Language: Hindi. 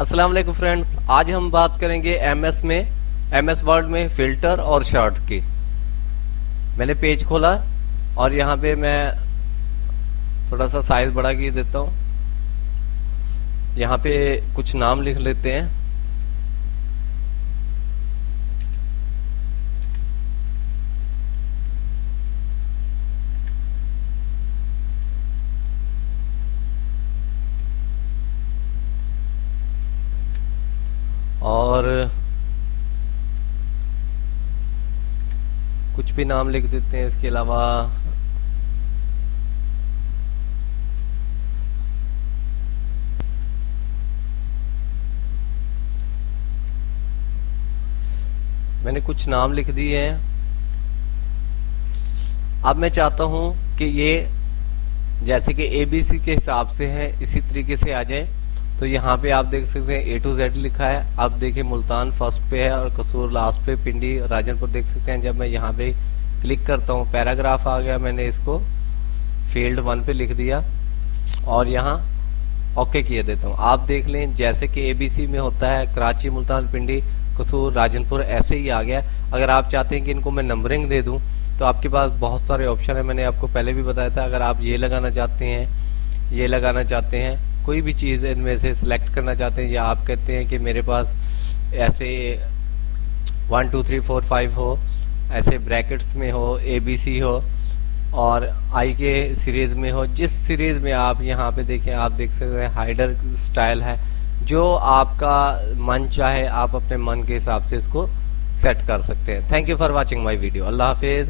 अस्सलाम वालेकुम फ्रेंड्स, आज हम बात करेंगे एमएस वर्ड में फिल्टर और शॉर्ट की। मैंने पेज खोला और यहाँ पे मैं थोड़ा सा साइज बढ़ा के देता हूँ। यहाँ पे कुछ नाम लिख लेते हैं। और कुछ भी नाम लिख देते हैं। इसके अलावा मैंने कुछ नाम लिख दिए हैं। अब मैं चाहता हूं कि ये जैसे कि एबीसी के हिसाब से है इसी तरीके से आ जाए। तो यहाँ पे आप देख सकते हैं A to Z लिखा है। आप देखिए मुल्तान फर्स्ट पे है और कसूर लास्ट पे, पिंडी राजनपुर देख सकते हैं। जब मैं यहाँ पे क्लिक करता हूँ पैराग्राफ आ गया, मैंने इसको फील्ड 1 पे लिख दिया और यहाँ ओके किए देता हूँ। आप देख लें जैसे कि एबीसी में होता है कराची, मुल्तान, पिंडी, कसूर, राजनपुर, ऐसे ही आ गया। अगर आप चाहते हैं कि इनको मैं नंबरिंग दे दूं तो आपके पास बहुत सारे ऑप्शन है। मैंने आपको पहले भी बताया था। अगर आप ये लगाना चाहते हैं, ये लगाना चाहते हैं, कोई भी चीज़ इनमें से सिलेक्ट करना चाहते हैं, या आप कहते हैं कि मेरे पास ऐसे 1 2 3 4 5 हो, ऐसे ब्रैकेट्स में हो, ABC हो और आई के सीरीज में हो, जिस सीरीज में आप यहाँ पे देखें, आप देख सकते हैं हाइडर स्टाइल है। जो आपका मन चाहे आप अपने मन के हिसाब से इसको सेट कर सकते हैं। Thank you for watching my video. Allah Hafiz.